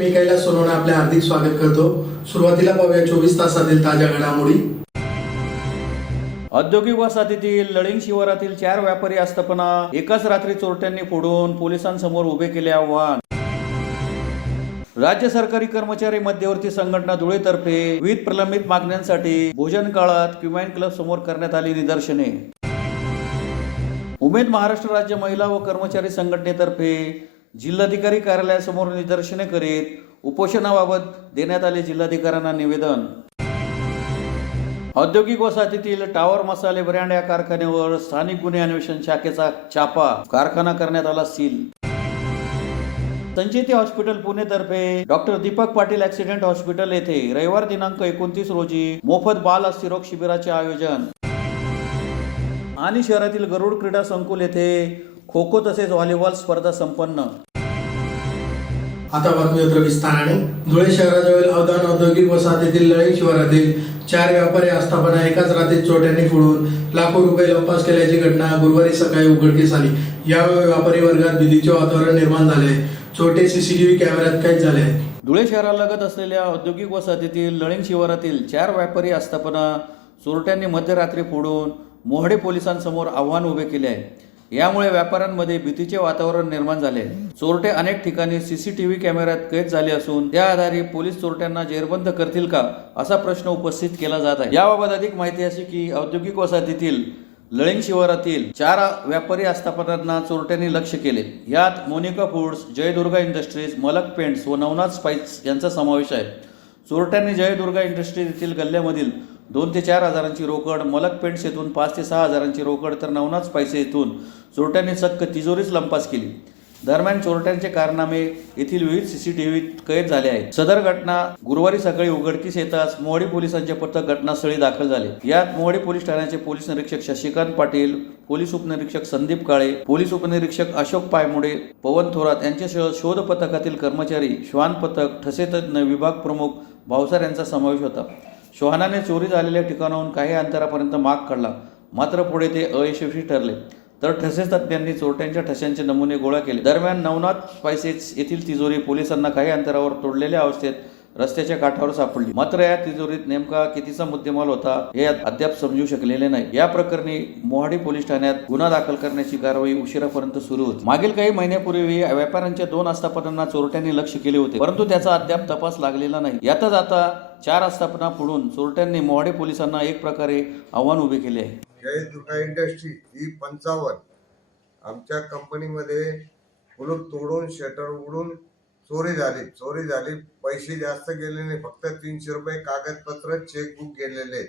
मी कैलास सोनवणे आपले हार्दिक स्वागत करतो। सुरुवातीला पाहूया 24 तासातील ताज्या घडामोडी। औद्योगिक वसाहतीतील लळिंग शिवारातील 4 व्यापारी आस्थापना एकाच रात्री चोरट्यांनी फोडून पोलिसांसमोर उभे केले आव्हान। राज्य सरकारी कर्मचारी मध्यवर्ती संघटना धुळेतर्फे विविध प्रलंबित मागण्यांसाठी भोजन काळात क्युमाइन क्लब समोर करण्यात आली निदर्शने। उमेद महाराष्ट्र राज्य महिला व कर्मचारी संघटनेतर्फे जिल्हाधिकारी कार्यालयासमोर निदर्शने करीत उपोषणाबाबत देण्यात आले जिल्हाधिकाऱ्यांना निवेदन। औद्योगिक वसाहतीतील टावर मसाले ब्रँड या कारखान्यावर स्थानिक गुन्हे अन्वेषण शाखेचा छापा, कारखाना करण्यात आला सील। संचेती हॉस्पिटल पुणे तर्फे doctor Deepak Patil accident hospital येथे रविवार दिनांक 29 रोजी मोफत बाल अस्थिरोग शिबिराचे आयोजन। आणि शहरातील गरुड क्रीडा संकुल येथे खो खो तसेच व्हॉलीबॉल स्पर्धा संपन्न। आता बातमी विस्ताराने। धुळे शहराजवळ अवधान औद्योगिक वसाहतीतील लळिंग शिवारातील 4 व्यापारी आस्थापना एकाच रात्रीत चोरट्यांनी फोडून लाखो रुपये लंपास केल्याची घटना गुरुवारी सकाळी उघडकीस आली। यावेळी व्यापारी वर्गात भीतीचे वातावरण निर्माण झाले। चोरटे सीसीटीव्ही कॅमेऱ्यात कैद झाले आहेत। धुळे शहरालगत असलेल्या औद्योगिक वसाहतीतील लळिंग शिवारातील 4 व्यापारी आस्थापना चोरट्यांनी मध्यरात्री फोडून मोहडे पोलिसांसमोर आव्हान उभे केले आहे। यामुळे व्यापाऱ्यांमध्ये भीतीचे वातावरण निर्माण झाले। चोरटे अनेक ठिकाणी सीसीटीव्ही कॅमेऱ्यात कैद झाले असून त्या आधारे पोलीस चोरट्यांना जेरबंद करतील का असा प्रश्न उपस्थित केला जात आहे। याबाबत अधिक माहिती अशी की औद्योगिक वसाहतीतील लळिंग शिवारातील 4 व्यापारी आस्थापनांना चोरट्यांनी लक्ष्य केले। यात मोनिका फूड्स, जयदुर्गा इंडस्ट्रीज, मलक पेंट्स व नवनाथ स्पाइस यांचा समावेश आहे। चोरट्यांनी जयदुर्गा इंडस्ट्रीज येथील गल्ल्यामधील 2 ते 4 हजारांची रोकड, मलक पेंट्स येथून 5 ते 6 हजारांची रोकड तर नवनाथ स्पाइस येथून चोरट्यांनी चक्क तिजोरीच लंपास केली। दरम्यान चोरट्यांचे कारनामे येथील विविध सीसीटीव्हीत कैद झाले आहेत। सदर घटना गुरुवारी सकाळी उघडकीस येताच मोहडी पोलिसांचे पथक घटनास्थळी दाखल झाले। यात मोहडी पोलीस ठाण्याचे पोलीस निरीक्षक शशिकांत पाटील, पोलीस उपनिरीक्षक संदीप काळे, पोलीस उपनिरीक्षक अशोक पायमुडे, पवन थोरात यांच्यासह शोध पथकातील कर्मचारी, श्वान पथक, ठसे तज्ञ, विभाग प्रमुख भावसार यांचा समावेश होता। श्वानाने चोरी झालेल्या ठिकाणाहून काही अंतरापर्यंत माग काढला, मात्र पुढे ते अयशस्वी ठरले। तर ठसे तज्ञांनी चोरट्यांच्या ठशांचे नमुने गोळा केले। दरम्यान नवनाथ स्पाइसेस येथील तिजोरी पोलिसांना काही अंतरावर तोडलेल्या अवस्थेत रस्त्याच्या काठावर सापडली। मात्र या तिजोरीत नेमका कितीचा मुद्देमाल होता हे अद्याप समजू शकलेले नाही। या प्रकरणी मोहाडी पोलीस ठाण्यात गुन्हा दाखल करण्याची कारवाई उशिरापर्यंत सुरू होती। मागील काही महिन्यापूर्वी व्यापाऱ्यांच्या 2 आस्थापनांना चोरट्यांनी लक्ष्य केले होते, परंतु त्याचा अद्याप तपास लागलेला नाही। यातच आता 4 आस्थापना फोडून चोरट्यांनी मोहाडी पोलिसांना एक प्रकारे आव्हान उभे केले आहे। जयदुर्गा इंडस्ट्री ही 55 आमच्या कंपनीमध्ये कुलूप तोडून शटर उघडून चोरी झाली। पैसे जास्त गेले नाही, फक्त 300 रुपये कागदपत्र चेकबुक गेलेले।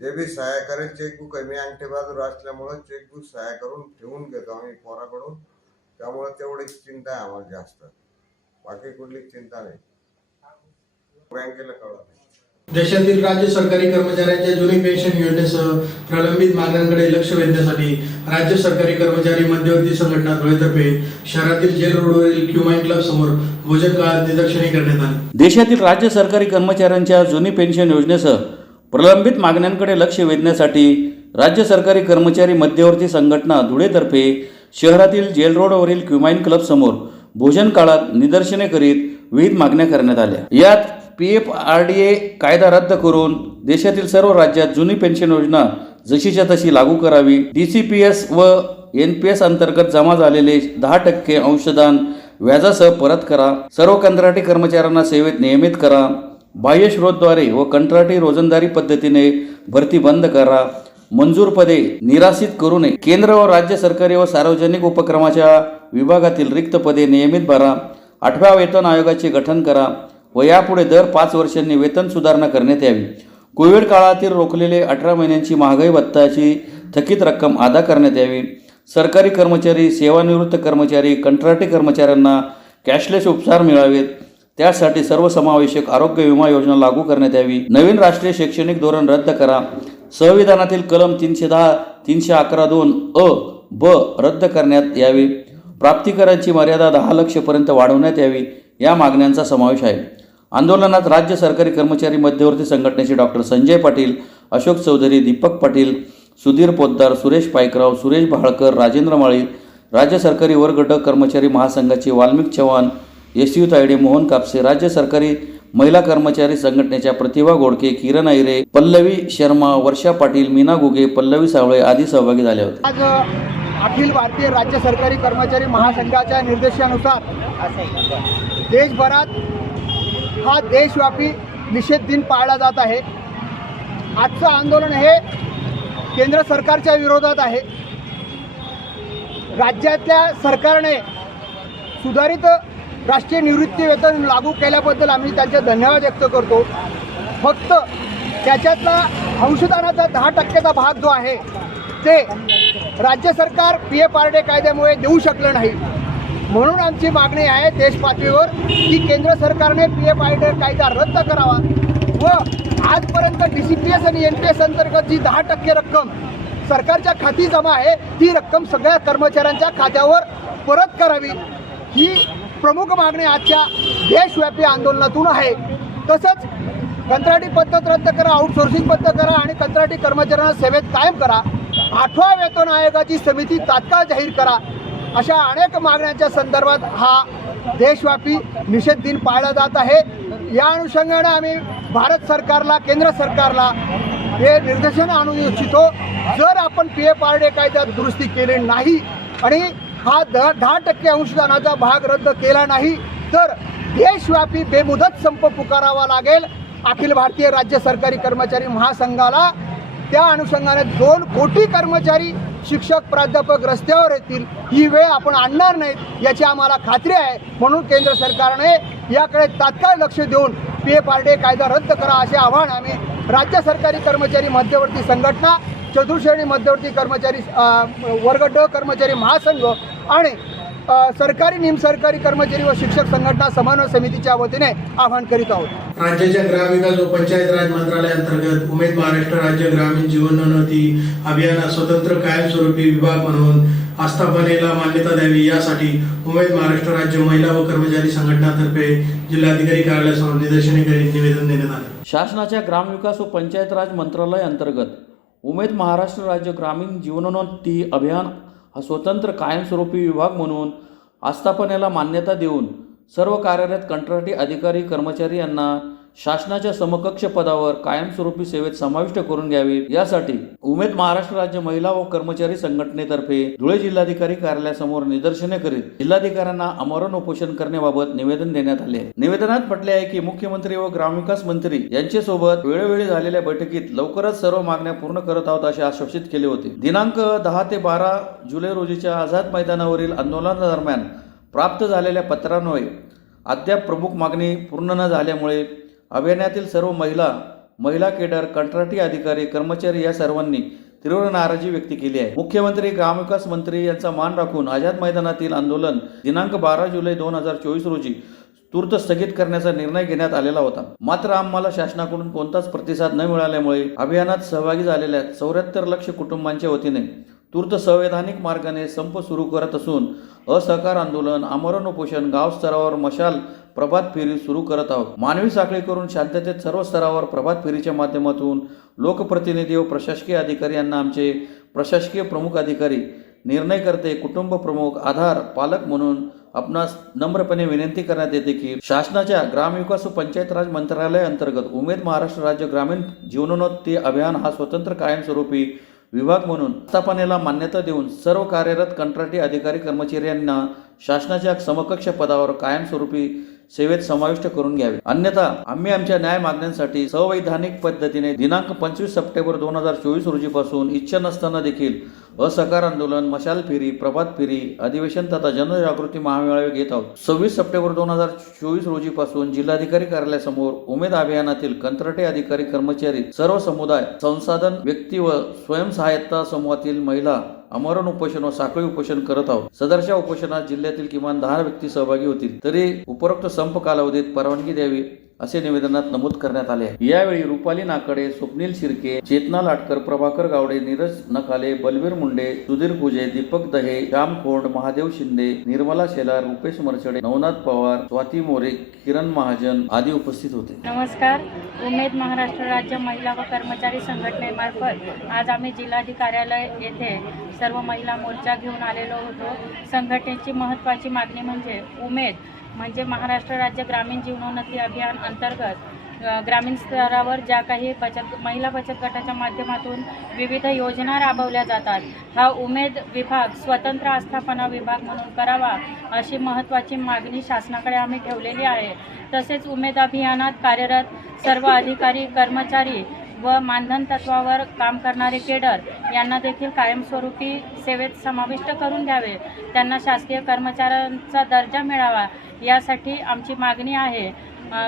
जे बी सहाय्य करेल चेकबुक आहे, मी अंगठेबाजूर असल्यामुळे चेकबुक सहाय्य करून ठेवून घेतो आम्ही पोराकडून, त्यामुळे तेवढीच चिंता आहे आम्हाला जास्त, बाकी कुठली चिंता नाही। बँकेला कळवा। देशातील राज्य सरकारी कर्मचाऱ्यांच्या जुनी पेन्शन योजनेसह प्रलंबित मागण्यांकडे लक्ष वेधण्यासाठी राज्य सरकारी कर्मचारी मध्यवर्ती संघटना धुळेतर्फे शहरातील जेल रोडवरील क्युमाइन क्लब समोर भोजन काळात निदर्शने करण्यात आली। देशातील राज्य सरकारी कर्मचाऱ्यांच्या जुनी पेन्शन योजनेसह प्रलंबित मागण्यांकडे लक्ष वेधण्यासाठी राज्य सरकारी कर्मचारी मध्यवर्ती संघटना धुळेतर्फे शहरातील जेल रोडवरील क्युमाइन क्लब समोर भोजन काळात निदर्शने करीत विविध मागण्या करण्यात आल्या। यात PFRDA कायदा रद्द करून देशातील सर्व राज्यात जुनी पेन्शन योजना जशीच्या तशी लागू करावी, DCPS व NPS अंतर्गत जमा झालेले 10% अंशदान व्याजासह परत करा, सर्व कंत्राटी कर्मचाऱ्यांना सेवेत नियमित करा, बाह्य स्रोतद्वारे व कंत्राटी रोजंदारी पद्धतीने भरती बंद करा, मंजूर पदे निरासित करू नये, केंद्र व राज्य सरकारी व सार्वजनिक उपक्रमाच्या विभागातील रिक्त पदे नियमित भरा, 8व्या वेतन आयोगाचे गठन करा व यापुढे दर 5 वर्षांनी वेतन सुधारणा करण्यात यावी। कोविड काळातील रोखलेले 18 महिन्यांची महागाई भत्ताची थकीत रक्कम अदा करण्यात यावी। सरकारी कर्मचारी, सेवानिवृत्त कर्मचारी, कंत्राटी कर्मचाऱ्यांना कॅशलेस उपचार मिळावेत, त्यासाठी सर्वसमावेशक आरोग्य विमा योजना लागू करण्यात यावी। नवीन राष्ट्रीय शैक्षणिक धोरण रद्द करा। संविधानातील कलम 310, 311(2) अ, ब रद्द करण्यात यावी। प्राप्तिकरांची मर्यादा 10 लाखांपर्यंत वाढवण्यात यावी या मागण्यांचा समावेश आहे। आंदोलनात राज्य सरकारी कर्मचारी मध्यवर्ती संघटनेचे डॉक्टर संजय पाटील, अशोक चौधरी, दीपक पाटील, सुधीर पोद्दार, सुरेश पाईकराव, सुरेश भाळकर, राजेंद्र माळी, राज्य सरकारी वर्ग ड कर्मचारी महासंघाचे वाल्मिक चव्हाण, SU तायडे, मोहन कापसे, राज्य सरकारी महिला कर्मचारी संघटनेच्या प्रतिभा गोडके, किरण ऐरे, पल्लवी शर्मा, वर्षा पाटील, मीना गुगे, पल्लवी सावळे आदी सहभागी झाले होते. आज अखिल भारतीय राज्य सरकारी कर्मचारी महासंघाच्या निर्देशानुसार देशभरात हा देशव्यापी निषेध दिन पाळला जात आहे. आजचं आंदोलन हे केंद्र सरकारच्या विरोधात आहे. राज्यातल्या सरकारने सुधारित राष्ट्रीय निवृत्ती वेतन लागू केल्याबद्दल आम्ही त्यांचे धन्यवाद व्यक्त करतो. फक्त त्याच्यातला अंशदानाचा 10% भाग जो आहे ते राज्य सरकार PFRDA कायद्यामुळे देऊ शकलं नाही. म्हणून आमची मागणी आहे देश पातळीवर की केंद्र सरकारने PFRDA कायदा रद्द करावा व आजपर्यंत DCPS आणि NPS अंतर्गत जी 10% रक्कम सरकारच्या खाती जमा आहे ती रक्कम सगळ्या कर्मचाऱ्यांच्या खात्यावर परत करावी. ही प्रमुख मागणी आजच्या देशव्यापी आंदोलनातून आहे. तसंच कंत्राटी पद्धत रद्द करा, आउटसोर्सिंग बंद करा आणि कंत्राटी कर्मचाऱ्यांना सेवेत कायम करा. 8व्या वेतन आयोगाची समिती तात्काळ जाहीर करा. अशा अनेक मागण्यांच्या संदर्भात हा देशव्यापी निषेध दिन पाळला जात आहे. या अनुषंगाने आम्ही भारत सरकारला, केंद्र सरकारला हे निर्देशन आणू इच्छितो. जर आपण PFRDA कायद्यात दुरुस्ती केली नाही आणि हा 10% अंशदानाचा भाग रद्द केला नाही तर देशव्यापी बेमुदत संप पुकारावा लागेल. अखिल भारतीय राज्य सरकारी कर्मचारी महासंघाला त्या अनुषंगाने 2 कोटी कर्मचारी, शिक्षक, प्राध्यापक रस्त्यावर येतील. ही वेळ आपण आणणार नाहीत याची आम्हाला खात्री आहे. म्हणून केंद्र सरकारने याकडे तात्काळ लक्ष देऊन PFRDA कायदा रद्द करा असे आवाहन आम्ही राज्य सरकारी कर्मचारी मध्यवर्ती संघटना, चतुर्श्रेणी मध्यवर्ती कर्मचारी वर्ग ड कर्मचारी महासंघ आणि सरकारी निमसरकारी कर्मचारी व शिक्षक संघटना समन्वय समितीच्या वतीने आवाहन करीत आहोत. राज्याच्या ग्रामविकास व पंचायत राज मंत्रालयाअंतर्गत उमेद महाराष्ट्र राज्य ग्रामीण जीवनोन्नती अभियानात स्वतंत्र कायमस्वरूपी विभाग म्हणून आस्थापनेला मान्यता द्यावी यासाठी उमेद महाराष्ट्र राज्य महिला व कर्मचारी संघटनातर्फे जिल्हाधिकारी कार्यालयासमोर निदर्शने करीत निवेदन देण्यात आले. शासनाच्या ग्रामविकास व पंचायत राज मंत्रालय अंतर्गत उमेद महाराष्ट्र राज्य ग्रामीण जीवनोन्नती अभियान हा स्वतंत्र कायमस्वरूपी विभाग म्हणून आस्थापनेला मान्यता देऊन सर्व कार्यरत कंत्राटी अधिकारी कर्मचारी यांना शासनाच्या समकक्ष पदावर कायमस्वरूपी सेवेत समाविष्ट करून घ्यावे यासाठी उमेद महाराष्ट्र राज्य महिला व कर्मचारी संघटनेतर्फे धुळे जिल्हाधिकारी कार्यालयासमोर निदर्शने करीत जिल्हाधिकाऱ्यांना आमरण उपोषण करण्याबाबत निवेदन देण्यात आले आहे. निवेदनात म्हटले आहे की मुख्यमंत्री व ग्रामविकास मंत्री यांच्यासोबत वेळोवेळी झालेल्या बैठकीत लवकरच सर्व मागण्या पूर्ण करत आहोत असे आश्वासित केले होते. दिनांक 10 ते 12 जुलै रोजीच्या आझाद मैदानावरील आंदोलनादरम्यान प्राप्त झालेल्या पत्रान्वये अद्याप प्रमुख मागणी पूर्ण न झाल्यामुळे अभियानातील सर्व महिला केडर, कंत्राटी अधिकारी, कर्मचारी या सर्वांनी तीव्र नाराजी व्यक्त केली आहे. मुख्यमंत्री, ग्रामविकास मंत्री यांचा मान राखून आझाद मैदानातील आंदोलन दिनांक 12 जुलै 2024 रोजी तूर्त स्थगित करण्याचा निर्णय घेण्यात आलेला होता. मात्र आम्हाला शासनाकडून कोणताच प्रतिसाद न मिळाल्यामुळे अभियानात सहभागी झालेल्या 74 लाख कुटुंबांच्या वतीने तूर्त संवैधानिक मार्गाने संप सुरू करत असून असहकार आंदोलन, आमरण उपोषण, गाव स्तरावर मशाल, प्रभात फेरी सुरू करत आहोत. मानवी साखळी करून शांततेत सर्व स्तरावर प्रभात फेरीच्या माध्यमातून लोकप्रतिनिधी व प्रशासकीय अधिकारी यांना आमचे प्रशासकीय प्रमुख अधिकारी, निर्णयकर्ते, कुटुंब प्रमुख, आधार, पालक म्हणून आपणास नम्रपणे विनंती करण्यात येते की शासनाच्या ग्रामविकास व पंचायत राज मंत्रालय अंतर्गत उमेद महाराष्ट्र राज्य ग्रामीण जीवनोन्नती अभियान हा स्वतंत्र कायमस्वरूपी विभाग म्हणून स्थापनेला मान्यता देऊन सर्व कार्यरत कंत्राटी अधिकारी कर्मचाऱ्यांना शासनाच्या समकक्ष पदावर कायमस्वरूपी सेवेत समाविष्ट करून घ्यावे. अन्यथा आम्ही आमच्या न्याय मागण्यांसाठी संवैधानिक पद्धतीने दिनांक 25 सप्टेंबर 2024 रोजीपासून इच्छा नसताना देखील असहकार आंदोलन, मशाल फेरी, प्रभात फेरी, अधिवेशन तथा जनजागृती महामेळावे घेत आहोत. 26 सप्टेंबर 2024 रोजीपासून जिल्हाधिकारी कार्यालयासमोर उमेद अभियानातील कंत्राटी अधिकारी कर्मचारी, सर्व समुदाय, संसाधन व्यक्ती व स्वयंसहायता समूहातील महिला आमरण उपोषण व साखळी उपोषण करत आहोत. सदरच्या उपोषणात जिल्ह्यातील किमान 10 व्यक्ती सहभागी होतील. तरी उपरोक्त संप कालावधीत परवानगी द्यावी असे निवेदनात नमूद करण्यात आले आहे. यावेळी रुपाली नाकडे, स्वप्नील शिर्के, चेतना लाटकर, प्रभाकर गावडे, नीरज नकाले, बलवीर मुंडे, सुधीर कुजे, दीपक दहे, श्याम खोंड, महादेव शिंदे, निर्मला शेलार, रुपेश मरचडे, नवनाथ पवार, स्वाती मोरे, किरण महाजन आदी उपस्थित होते. नमस्कार. उमेद महाराष्ट्र राज्य महिला व कर्मचारी संघटनेमार्फत आज आम्ही जिल्हाधिकारी कार्यालय येथे सर्व महिला मोर्चा घेऊन आलेलो होतो. संघटनेची महत्त्वाची मागणी म्हणजे उमेद म्हणजे महाराष्ट्र राज्य ग्रामीण जीवनोन्नती अभियान अंतर्गत ग्रामीण स्तरावर ज्या काही महिला बचत गटाच्या माध्यमातून विविध योजना राबवल्या जातात, हा उमेद विभाग स्वतंत्र आस्थापना विभाग म्हणून करावा अशी महत्त्वाची मागणी शासनाकडे आम्ही ठेवलेली आहे. तसेच उमेद अभियानात कार्यरत सर्व अधिकारी कर्मचारी व मानधन तत्वावर काम करणारे केडर यांना देखील कायमस्वरूपी सेवेत समाविष्ट करून घ्यावे. त्यांना शासकीय कर्मचाऱ्यांचा दर्जा मिळावा यासाठी आमची मागणी आहे.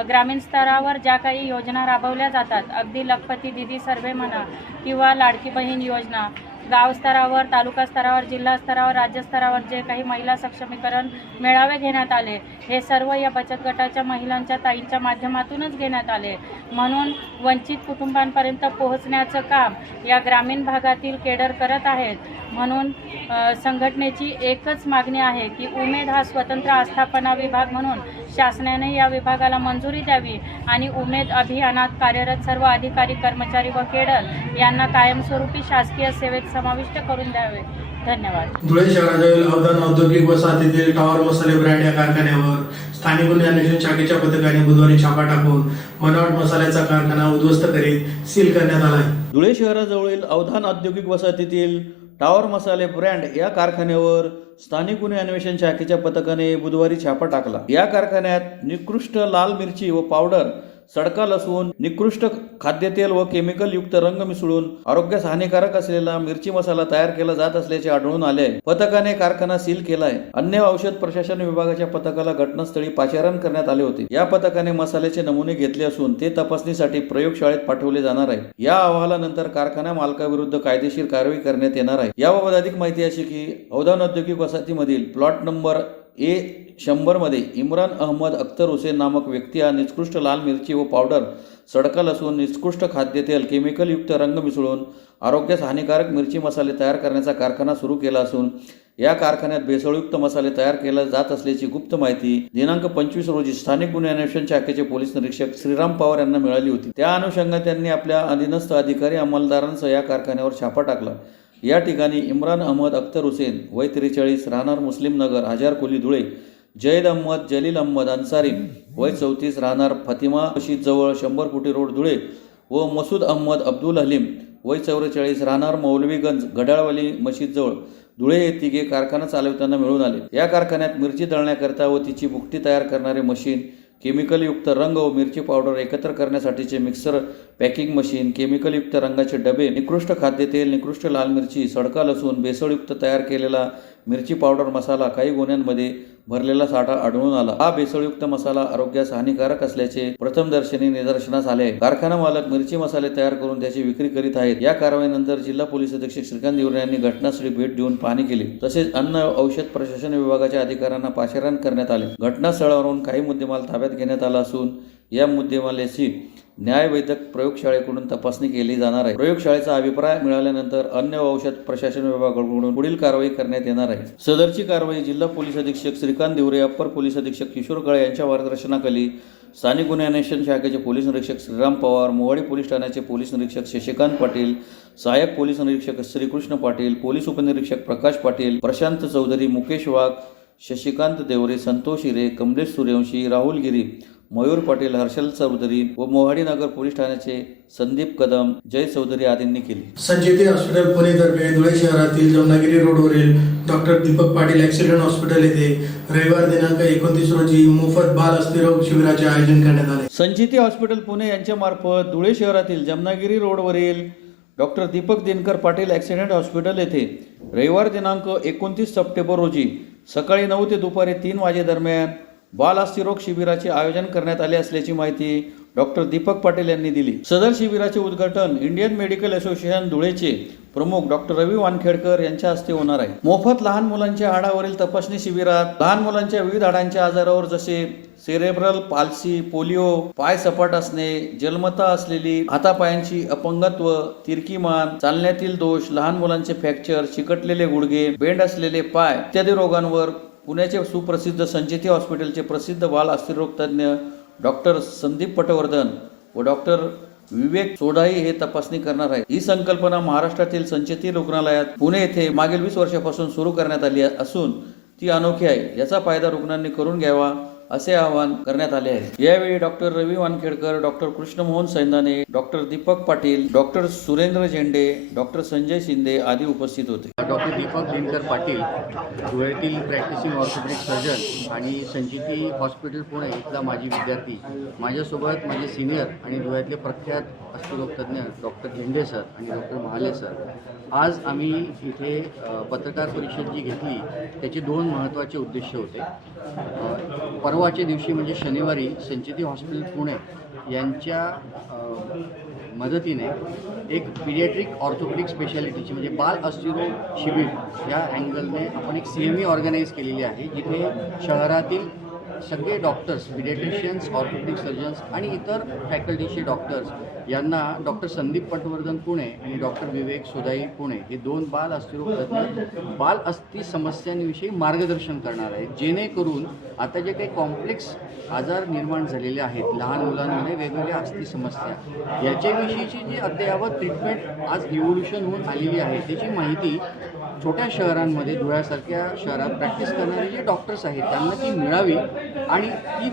ग्रामीण स्तरावर ज्या काही योजना राबवल्या जातात, अगदी लखपती दीदी सर्वे म्हणा किंवा लाडकी बहीण योजना, गाव स्तरावर, तालुका स्तरावर, जिल्हा स्तरावर, राज्य स्तरावर जे काही महिला सक्षमीकरण मेळावे घेण्यात आले, हे सर्व या बचत गटाच्या महिलांच्या ताईंच्या माध्यमातूनच घेण्यात आले. म्हणून वंचित कुटुंबांपर्यंत पोहोचण्याचं काम या ग्रामीण भागातील केडर करत आहेत. म्हणून संघटनेची एकच मागणी आहे की उमेद हा स्वतंत्र आस्थापना विभाग म्हणून शासनाने या विभागाला मंजुरी द्यावी आणि उमेद अभियानात कार्यरत सर्व अधिकारी कर्मचारी व केडर यांना कायमस्वरूपी शासकीय सेवेत समाविष्ट करून द्यावे. धन्यवाद. धुळे शहराजवळील अवधान औद्योगिक वसाहतीतील टावर मसाले ब्रँड या कारखान्यावर स्थानिक गुन्हे अन्वेषण शाखेच्या पथकाने बुधवारी छापा टाकून बनावट मसाल्याचा कारखाना उद्ध्वस्त करीत सील करण्यात आला आहे. धुळे शहराजवळील अवधान औद्योगिक वसाहतीतील टावर मसाले ब्रँड या कारखान्यावर स्थानिक गुन्हे अन्वेषण शाखेच्या पथकाने बुधवारी छापा टाकला. या कारखान्यात निकृष्ट लाल मिरची व पावडर, सडका लसूण, निकृष्ट खाद्यतेल व केमिकल युक्त रंग मिसळून आरोग्यास हानिकारक असलेला मिरची मसाला तयार केला जात असल्याचे आढळून आले आहे. पथकाने कारखाना सील केला आहे. अन्य औषध प्रशासन विभागाच्या पथकाला घटनास्थळी पाचारण करण्यात आले होते. या पथकाने मसाल्याचे नमुने घेतले असून ते तपासणीसाठी प्रयोगशाळेत पाठवले जाणार आहे. या अहवालानंतर कारखाना मालकाविरुद्ध कायदेशीर कारवाई करण्यात येणार आहे. याबाबत अधिक माहिती अशी की अवधान औद्योगिक वसाहतीमधील प्लॉट नंबर A100 मध्ये इम्रान अहमद अख्तर हुसेन नामक व्यक्ती हा निकृष्ट लाल मिरची व पावडर, सडका लसूण, निकृष्ट खाद्यतेल, केमिकल युक्त रंग मिसळून आरोग्यास हानिकारक मिरची मसाले तयार करण्याचा कारखाना सुरू केला असून या कारखान्यात भेसळयुक्त मसाले तयार केले जात असल्याची गुप्त माहिती दिनांक 25 रोजी स्थानिक गुन्हे अन्वेषण शाखेचे पोलीस निरीक्षक श्रीराम पवार यांना मिळाली होती. त्या अनुषंगाने त्यांनी आपल्या अधीनस्थ अधिकारी अंमलदारांसह या कारखान्यावर छापा टाकला. या ठिकाणी इम्रान अहमद अख्तर हुसेन वय 43 राहणार मुस्लिम नगर हजार कोली धुळे, जैद अहमद जलील अहमद अन्सारी वय 34 राहणार फातिमा मशीद जवळ 100 फुटी रोड धुळे व मसूद अहमद अब्दुल हलीम वय 44 राहणार मौलवीगंज घड्याळवाली मशीद जवळ धुळे हे तिघे कारखाना चालवताना मिळून आले. या कारखान्यात मिरची दळण्याकरता व तिची भुकटी तयार करणारे मशीन, केमिकल युक्त रंग व मिरची पावडर एकत्र करण्यासाठीचे मिक्सर, पॅकिंग मशीन, केमिकल युक्त रंगाचे डबे, निकृष्ट खाद्यतेल, निकृष्ट लाल मिरची, सडका लसूण, भेसळयुक्त तयार केलेला मिरची पावडर मसाला, काही गोण्यांमध्ये भरलेला साठा आढळून आला. हा भेसळयुक्त मसाला आरोग्यास हानिकारक असल्याचे प्रथमदर्शनी निदर्शनास आले. कारखाना मालक मिरची मसाले तयार करून त्याची विक्री करीत आहेत. या कारवाईनंतर जिल्हा पोलीस अधीक्षक श्रीकांत दिवरे यांनी घटनास्थळी भेट देऊन पाहणी केली. तसेच अन्न औषध प्रशासन विभागाच्या अधिकाऱ्यांना पाचारण करण्यात आले. घटनास्थळावरून काही मुद्देमाल ताब्यात घेण्यात आला असून या मुद्देमालाची न्यायवैद्यक प्रयोगशाळेकडून तपासणी केली जाणार आहे. प्रयोगशाळेचा अभिप्राय मिळाल्यानंतर अन्न व औषध प्रशासन विभागाकडून पुढील कारवाई करण्यात येणार आहे. सदरची कारवाई जिल्हा पोलीस अधीक्षक श्रीकांत दिवरे, अप्पर पोलीस अधीक्षक किशोर काळे यांच्या मार्गदर्शनाखाली स्थानिक गुन्हे अन्वेषण शाखेचे पोलीस निरीक्षक श्रीराम पवार, मोहाडी पोलीस ठाण्याचे पोलीस निरीक्षक शशिकांत पाटील, सहाय्यक पोलीस निरीक्षक श्रीकृष्ण पाटील, पोलीस उपनिरीक्षक प्रकाश पाटील, प्रशांत चौधरी, मुकेश वाघ, शशिकांत देवरे, संतोष हिरे, कमलेश सूर्यवंशी, राहुल गिरी, मयूर पाटील, हर्षल चौधरी व मोहाडी नगर पोलीस ठाण्याचे संदीप कदम, जय चौधरी आदींनी केली. संजीवनी हॉस्पिटल पुणेतर्फे धुळे शहरातील जमनागिरी रोडवरील doctor Deepak Patil accident hospital येथे रविवार दिनांक 29 रोजी मोफत बाल अस्थिरोग शिबिराचे आयोजन करण्यात आले. संजीवनी हॉस्पिटल पुणे यांच्या मार्फत धुळे शहरातील जमनागिरी रोडवरील doctor Deepak Dinkar Patil accident hospital येथे रविवार दिनांक 29 सप्टेंबर रोजी सकाळी 9 ते दुपारी 3 वाजेदरम्यान बाल अस्थिरोग शिबिराचे आयोजन करण्यात आले असल्याची माहिती डॉक्टर दीपक पाटील यांनी दिली. सदर शिबिराचे उद्घाटन इंडियन मेडिकल असोसिएशन धुळेचे प्रमुख डॉक्टर रवी वानखेडकर यांच्या हस्ते होणार आहे. मोफत लहान मुलांच्या हाडावरील तपासणी शिबिरात लहान मुलांच्या विविध हाडांच्या आजारावर जसे सेरेब्रल पाल्सी, पोलिओ, पाय सपाट असणे, जन्मता असलेली हातापायांची अपंगत्व, तिरकी मान, चालण्यातील दोष, लहान मुलांचे फ्रॅक्चर, चिकटलेले गुडघे, बेंड असलेले पाय इत्यादी रोगांवर पुण्याचे सुप्रसिद्ध संजीवनी हॉस्पिटलचे प्रसिद्ध बाल अस्थिरोग तज्ज्ञ डॉक्टर संदीप पटवर्धन व डॉक्टर विवेक सोढाई हे तपासणी करणार आहेत. ही संकल्पना महाराष्ट्रातील संजीवनी रुग्णालयात पुणे येथे मागील 20 वर्षापासून सुरू करण्यात आली असून ती अनोखी आहे. याचा फायदा रुग्णांनी करून घ्यावा असे आवाहन करण्यात आले आहे। यावेळी doctor Ravi Wankhedkar, doctor Krishnamohan Saindane, doctor Deepak Patil, doctor Surendra Zende, doctor Sanjay Shinde आदी उपस्थित होते। डॉक्टर दीपक दिनकर पाटील, धुळ्यातील प्रॅक्टिसिंग ऑर्थोपेडिक सर्जन आणि संचिती हॉस्पिटल पुणे इथला माजी विद्यार्थी, माझ्यासोबत माझे सिनियर आणि धुळ्यातले प्रख्यात अस्थिरोगतज्ञ डॉक्टर झेंडे सर आणि डॉक्टर महाले सर, आज आम्ही इथे पत्रकार परिषद जी घेतली त्याचे दोन महत्त्वाचे उद्देश होते। परवाच्या दिवशी म्हणजे शनिवारी संचिती हॉस्पिटल पुणे यांच्या मदतीने एक पीडियाट्रिक ऑर्थोपेडिक स्पेशालिटीची म्हणजे बाल अस्थिरोग शिबिर या अँगलने आपण एक CME ऑर्गनाईज केलेली आहे, जिथे शहरातील सगळे डॉक्टर्स, पीडियाट्रिशियन्स, ऑर्थोपेडिक सर्जन्स आणि इतर फॅकल्टीचे डॉक्टर्स यांना डॉक्टर संदीप पटवर्धन पुणे आणि डॉक्टर विवेक सोदाई पुणे हे दोन बाल अस्थिरोग तज्ज्ञ बाल अस्थि समस्यांविषयी मार्गदर्शन करणार आहेत, जेणेकरून आता जे काही कॉम्प्लेक्स आजार निर्माण झालेले आहेत लहान मुलांमध्ये वेगवेगळ्या अस्थि समस्या याच्याविषयीची जी अद्ययावत ट्रीटमेंट आज इव्होल्युशन होऊन आलेली आहे त्याची माहिती छोट्या शहरांमध्ये धुळ्यासारख्या शहरात प्रॅक्टिस करणारे जे डॉक्टर्स आहेत त्यांना ती मिळावी आणि ती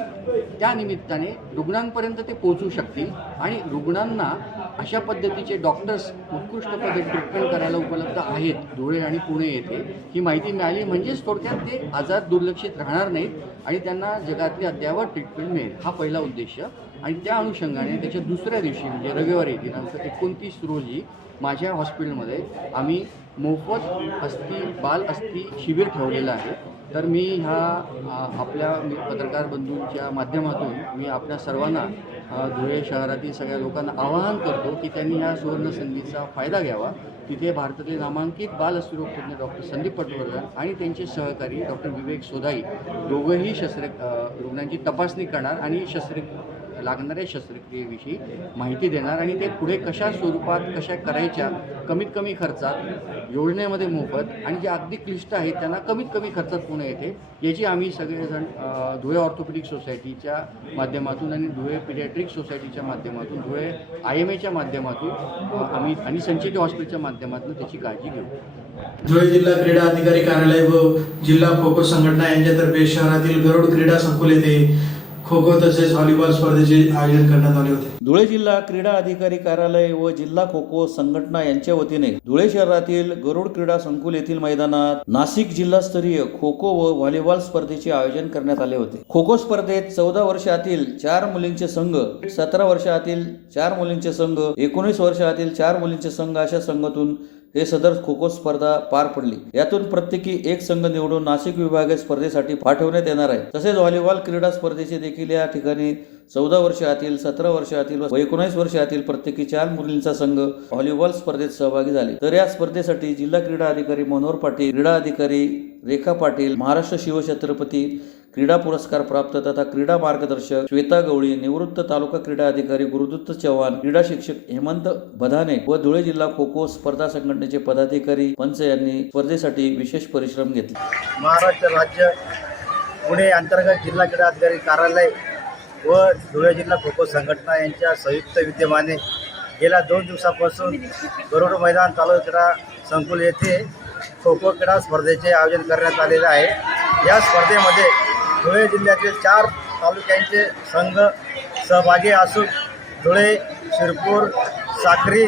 त्या निमित्ताने रुग्णांपर्यंत ते पोहोचू शकतील आणि रुग्णांना अशा पद्धतीचे डॉक्टर्स उत्कृष्ट पद्धती ट्रीटमेंट करायला उपलब्ध आहेत धुळे आणि पुणे येथे ही माहिती मिळाली म्हणजेच थोडक्यात ते आजार दुर्लक्षित राहणार नाहीत आणि त्यांना जगातली अद्ययावत ट्रीटमेंट मिळेल, हा पहिला उद्देश। आणि त्या अनुषंगाने त्याच्या दुसऱ्या दिवशी म्हणजे रविवारी दिनांक 29 रोजी माझ्या हॉस्पिटलमध्ये आम्ही मोफत बाल अस्थि शिबिर ठेवलेलं आहे। तर मी आपल्या पत्रकार बंधूंच्या माध्यमातून मी आपल्या सर्वांना धुळे शहरातील सगळ्या लोकांना आवाहन करतो की त्यांनी ह्या सुवर्ण संधीचा फायदा घ्यावा। तिथे भारतातले नामांकित बाल अस्थिरोग तज्ज्ञ डॉक्टर संदीप पटवर्धन आणि त्यांचे सहकारी डॉक्टर विवेक सोदाई दोघंही रुग्णांची तपासणी करणार आणि लागणाऱ्या शस्त्रक्रियेविषयी माहिती देणार आणि ते पुढे कशा स्वरूपात कशा करायच्या, कमीत कमी खर्चात, योजनेमध्ये मोफत आणि जे अगदी क्लिष्ट आहेत त्यांना कमीत कमी खर्चात पुणे येते याची आम्ही सगळेजण धुळे ऑर्थोपेडिक सोसायटीच्या माध्यमातून आणि धुळे पीडियाट्रिक सोसायटीच्या माध्यमातून, धुळे IMAच्या माध्यमातून आम्ही आणि संचिती हॉस्पिटलच्या माध्यमातून त्याची काळजी घेऊ। धुळे जिल्हा क्रीडा अधिकारी कार्यालय व जिल्हा खो खो संघटना यांच्यातर्फे शहरातील गरुड क्रीडा संकुल येथे खो खो तसेच व्हॉलीबॉल स्पर्धेचे आयोजन करण्यात आले होते। धुळे जिल्हा क्रीडा अधिकारी कार्यालय व जिल्हा खो खो संघटना यांच्या वतीने धुळे शहरातील गरुड क्रीडा संकुल येथील मैदानात नाशिक जिल्हास्तरीय खो खो व व्हॉलीबॉल स्पर्धेचे आयोजन करण्यात आले होते। खो खो स्पर्धेत 14 वर्षातील 4 मुलींचे संघ, 17 वर्षातील 4 मुलींचे संघ, 19 वर्षातील 4 मुलींचे संघ अशा संघातून हे सदर खो खो स्पर्धा पार पडली। यातून प्रत्येकी एक संघ निवडून नाशिक विभागीय स्पर्धेसाठी पाठवण्यात येणार आहे। तसेच व्हॉलीबॉल क्रीडा स्पर्धेचे देखील या ठिकाणी 14 वर्षातील, 17 वर्षातील व 19 वर्षातील प्रत्येकी 4 मुलींचा संघ व्हॉलीबॉल स्पर्धेत सहभागी झाले। तर या स्पर्धेसाठी जिल्हा क्रीडा अधिकारी मनोहर पाटील, क्रीडा अधिकारी रेखा पाटील, महाराष्ट्र शिवछत्रपती क्रीडा पुरस्कार प्राप्त तथा क्रीडा मार्गदर्शक श्वेता गवळी, निवृत्त तालुका क्रीडा अधिकारी गुरुदत्त चव्हाण, क्रीडा शिक्षक हेमंत बधाने व धुळे जिल्हा खो खो स्पर्धा संघटनेचे पदाधिकारी पंच यांनी स्पर्धेसाठी विशेष परिश्रम घेतले। महाराष्ट्र राज्य पुणे अंतर्गत जिल्हा क्रीडा अधिकारी कार्यालय व धुळे जिल्हा खो खो संघटना यांच्या संयुक्त विद्यमाने गेल्या 2 दिवसापासून गरुड मैदान तालुका क्रीडा संकुल येथे खो खो क्रीडा स्पर्धेचे आयोजन करण्यात आलेले आहे। या स्पर्धेमध्ये धुळे जिल्ह्यातील 4 तालुक्यांचे संघ सहभागी असून धुळे, शिरपूर, साक्री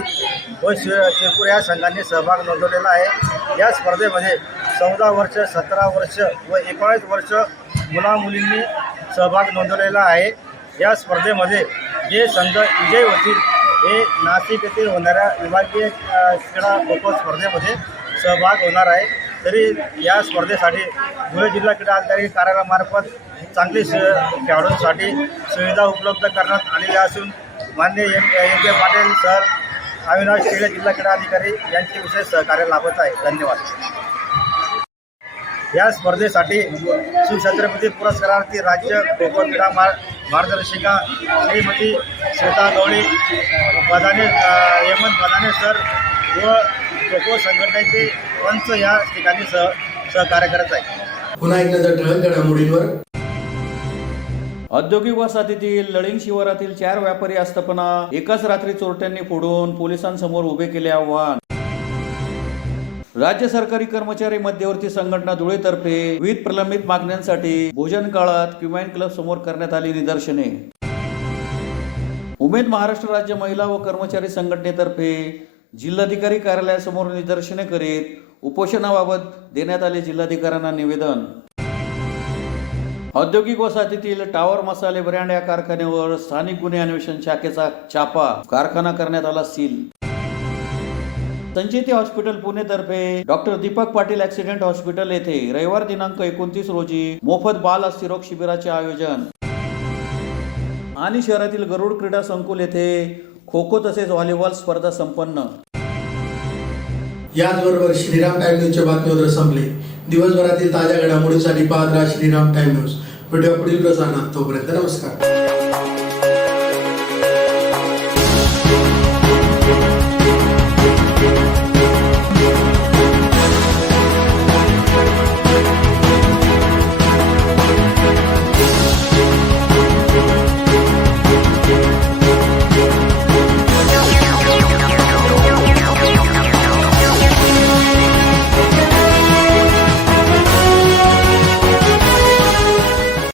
व शिरपूर या संघांनी सहभाग नोंदवलेला आहे। या स्पर्धेमध्ये 14 वर्ष, 17 वर्ष व 19 वर्ष मुला-मुलींनी सहभाग नोंदवलेला आहे। या स्पर्धेमध्ये जे संघ विजयी होतील हे नाशिक येथे होणाऱ्या विभागीय क्रीडा खो खो स्पर्धेमध्ये सहभाग होणार आहे। तरी या स्पर्धेसाठी धुळे जिल्हा क्रीडा अधिकारी कार्यालयामार्फत चांगली खेळाडूंसाठी सुविधा उपलब्ध करण्यात आलेल्या असून माननीय M.K. पाटील सर, अविनाश खेळे जिल्हा क्रीडा अधिकारी यांचे विशेष सहकार्य लाभत आहे। धन्यवाद। या स्पर्धेसाठी शिवछत्रपती पुरस्कारार्थी राज्य खो खो क्रीडा मार्गदर्शिका श्रीमती श्वेता गवळी, हेमंत बधाने सर व खो खो संघटनेचे पंच या ठिकाणी सहकार्य करत आहे। पुन्हा एकदा ठळक घडामोडींवर। औद्योगिक वसाहतीतील लळिंग शिवारातील 4 व्यापारी आस्थापना एकाच रात्री चोरट्यांनी फोडून पोलिसांसमोर उभे केले आव्हान। राज्य सरकारी कर्मचारी मध्यवर्ती संघटना धुळेतर्फे विविध प्रलंबित मागण्यांसाठी भोजन काळात क्युमाइन क्लब समोर करण्यात आली निदर्शने. उमेद महाराष्ट्र राज्य महिला व कर्मचारी संघटनेतर्फे जिल्हाधिकारी कार्यालयासमोर निदर्शने करीत उपोषणाबाबत देण्यात आले जिल्हाधिकाऱ्यांना निवेदन. औद्योगिक वसाहतीतील टावर मसाले ब्रँड या कारखान्यावर स्थानिक गुन्हे अन्वेषण शाखेचा छापा, कारखाना करण्यात आला सील. संचेती हॉस्पिटल पुणे तर्फे doctor Deepak Patil accident hospital येथे रविवार दिनांक 29 रोजी मोफत बाल अस्थिरोग शिबिराचे आयोजन. आणि शहरातील गरुड क्रीडा संकुल येथे खो खो तसेच व्हॉलीबॉल स्पर्धा संपन्न. याचबरोबर श्रीराम टाइम न्यूजचे बातमीपत्र संपले. दिवसभरातील ताज्या घडामोडींसाठी पाहत राहा श्रीराम टाइम न्यूज. भेटूया पुढील प्रसारणात. तोपर्यंत नमस्कार.